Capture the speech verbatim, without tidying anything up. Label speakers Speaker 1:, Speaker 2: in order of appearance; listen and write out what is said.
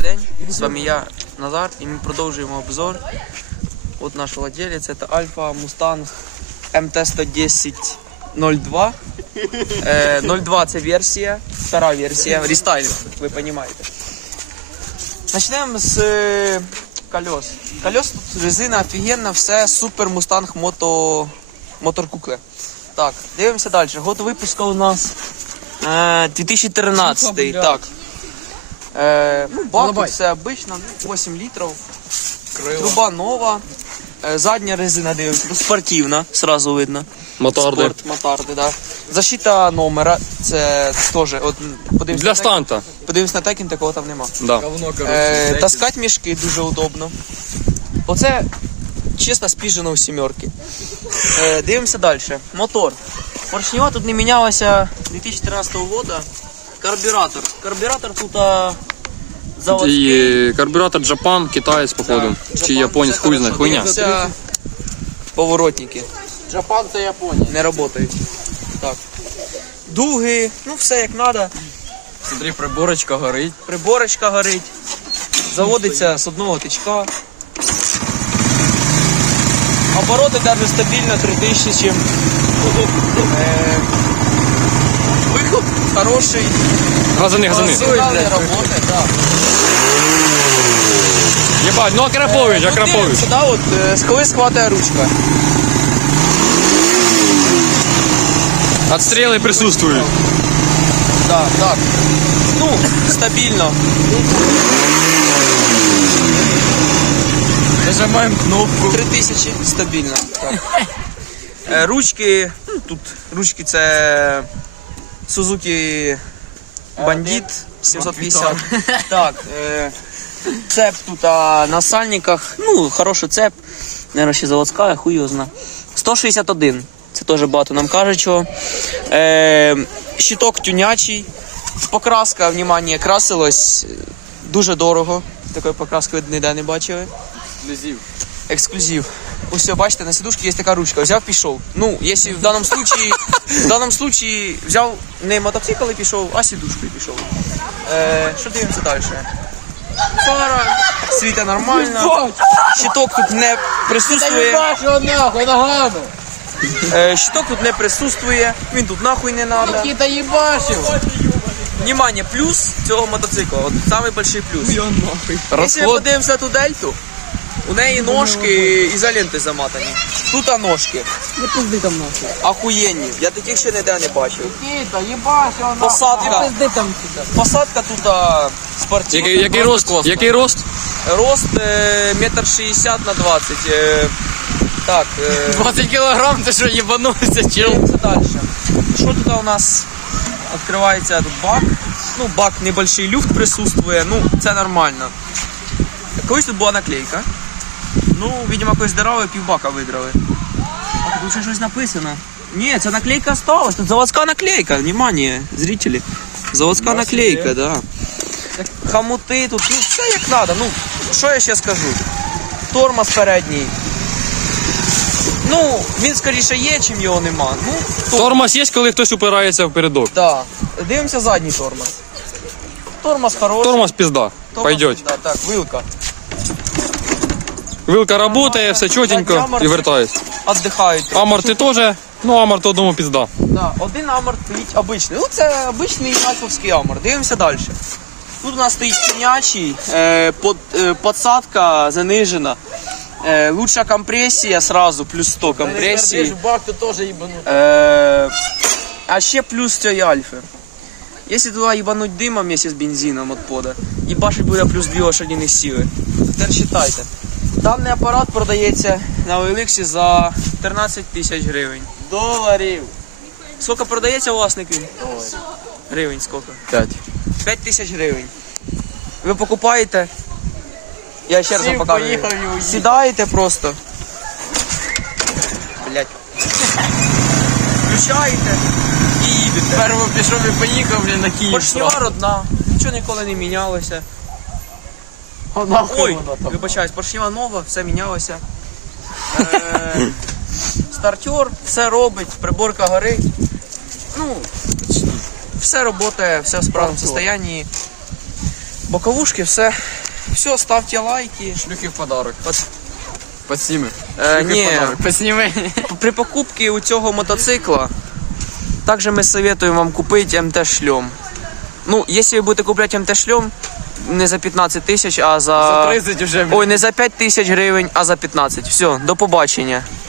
Speaker 1: день, з вами я, Назар, і ми продовжуємо обзор. От наш владелець, це Альфа Мустанг Ем Ті сто десять ноль два. Е, ноль два це версія, втора версія, рестайлінг, ви розумієте. Почнемо з е, колес. Колес тут резина офігенна, все супер Мустанг мото, мотор кукли. Так, дивимося далі. Год випуску у нас е, дві тисячі тринадцятий. Так. Е, ну, бак тут все обично, вісім літрів. Крила. Труба нова. Е, задня резина, дивимося, тут спортивна, сразу видно.
Speaker 2: Моторди.
Speaker 1: Спорт, моторди, да. Защита номера, це теж, от, подивимося.
Speaker 2: Для
Speaker 1: на
Speaker 2: станта.
Speaker 1: Подивимось на текін, такого там нема.
Speaker 2: Да.
Speaker 1: Е, таскати мішки дуже удобно. Оце чесно спіжено у сімерки. Е, дивимося далі. Мотор. Поршнева тут не мінялася дві тисячі тринадцятого року. Карбюратор. Карбюратор тут а, заводський.
Speaker 2: І карбюратор Джапан, китаєць, походу.
Speaker 1: Да,
Speaker 2: Чи
Speaker 1: Japan,
Speaker 2: японець,
Speaker 1: це
Speaker 2: хуй знає,
Speaker 1: хорошо.
Speaker 2: хуйня.
Speaker 1: Дивимося. Поворотники.
Speaker 3: Джапан це Японія.
Speaker 1: Не працюють. Так. Дуги, ну все як треба.
Speaker 3: Смотри, приборочка горить.
Speaker 1: Приборочка горить. Заводиться з одного тичка. Обороти навіть стабільно три тисячі. Е, Вихлоп хороший.
Speaker 2: Газани, газани.
Speaker 1: Сигнальні роботи, так.
Speaker 2: Єбать, ну Акрапович,
Speaker 1: Ну,
Speaker 2: Акрапович.
Speaker 1: дивимося, да, от, е, коли схватує ручка.
Speaker 2: Отстріли присутствують.
Speaker 1: Да, так. Ну, стабільно.
Speaker 3: Нажимаємо кнопку.
Speaker 1: три тисячі стабільно. Так. Е, Ручки, ну, тут ручки це Suzuki Bandit сімсот п'ятдесят. Так, е, цеп тут а, на сальниках, ну, хороший цеп, наверное, ще заводська, хуй його зна. сто шістдесят один, це теж багато нам каже, чого. Е, щиток тюнячий, покраска, внимание, красилось дуже дорого, такої покраски ви ніде не бачили.
Speaker 3: Ексклюзив.
Speaker 1: Ексклюзив. Ось все, бачите, на сидушці є така ручка. Взяв, пішов. Ну, якщо в даному случаї, в даному случаї взяв не мотоцикл і пішов, а сидушку і пішов. Е, що дивимося далі? Фара, світа нормально. Щиток тут не присутствує.
Speaker 3: Бачу нахуй ногами.
Speaker 1: Е, щиток тут не присутствує. Він тут нахуй не надо.
Speaker 3: Какие-то їбашив.
Speaker 1: Внимание, плюс цього мотоцикла. От самий большой плюс. Якщо ми
Speaker 2: Розход.
Speaker 1: подивимося на ту дельту, у неї ножки ізоленти заматані. Тут а ножки.
Speaker 3: Не пизди там нахуй.
Speaker 1: Ахуєнні. Я таких ще ніде не бачив.
Speaker 3: Какие-то їбашив нахуй.
Speaker 1: Посадка.
Speaker 3: Не пизди там сюди.
Speaker 1: Посадка тут а, спортивна.
Speaker 2: Який, який рост? Який рост?
Speaker 1: Рост е, метр шістдесят на двадцять. Е, так, е,
Speaker 3: двадцять кілограм, ти що, їбанувся, чел?
Speaker 1: дивимося далі. Що тут у нас? Відкривається тут бак. Ну, бак, небольший люфт присутствує. Ну, це нормально. Колись тут була наклейка. Ну, видимо, якось дирали, півбака видрали. А тут ще щось написано. Ні, ця наклейка осталась. Тут заводська наклейка. Внимание, зрители. Заводська наклейка, да. Хомути тут, ну, все як надо. Ну, що я ще скажу? Тормоз передній. Ну, він скоріше є, чим його нема. Ну, то-
Speaker 2: Тормоз є, коли хтось упирається в передок.
Speaker 1: Да. Дивимося задній тормоз. Тормоз хороший.
Speaker 2: Тормоз пізда.
Speaker 1: Тормоз,
Speaker 2: Пойдет.
Speaker 1: Да, так, вилка.
Speaker 2: Вилка працює, все чотенько і вертаюсь.
Speaker 1: Отдихають.
Speaker 2: Аморти теж, ну аморт одному пізда.
Speaker 1: Да, один аморт стоїть обичний. Ну, це обичний альфовський аморт. Дивимося далі. Тут у нас стоїть тюнячий, е, под, е, подсадка занижена. Е, лучша компресія сразу, плюс сто компресії.
Speaker 3: Бак, ти теж їбанув.
Speaker 1: Е, а ще плюс цієї альфи. Якщо туди їбануть димом вместе з бензином від пода, їбашить буде плюс дві лошадині сили. Тепер считайте. Даний апарат продається на о ел ікс за тринадцять тисяч гривень.
Speaker 3: Доларів.
Speaker 1: Скільки продається власник він? Гривень скільки?
Speaker 2: П'ять.
Speaker 1: п'ять тисяч гривень. Ви покупаєте, я ще раз вам
Speaker 3: Сів,
Speaker 1: покажу.
Speaker 3: поїхав і уїхав.
Speaker 1: Сідаєте просто. Блять. Включаєте і їдете.
Speaker 3: Перво пішов і поїхав, блін, на Київ.
Speaker 1: Поршнева родна, нічого ніколи не мінялося. Ой, вибачаюсь, поршнева нова, все мінялося. Е, стартер, все робить, приборка горить. Ну, все працює, все в справному стані. боковушки, все. Все, ставте лайки.
Speaker 3: Шлюхи в подарок.
Speaker 1: Под-
Speaker 3: Посніми.
Speaker 1: Е,
Speaker 3: Шлюхи
Speaker 1: ні.
Speaker 3: в подарок. Посніми.
Speaker 1: При покупці у цього мотоцикла також ми советуємо вам купити ем те шльом. Ну, якщо ви будете купляти ем те шльом, не за п'ятнадцять тисяч, а за...
Speaker 3: За тридцять уже, блін.
Speaker 1: Ой, не за п'ять тисяч гривень, а за п'ятнадцять. Все, до побачення.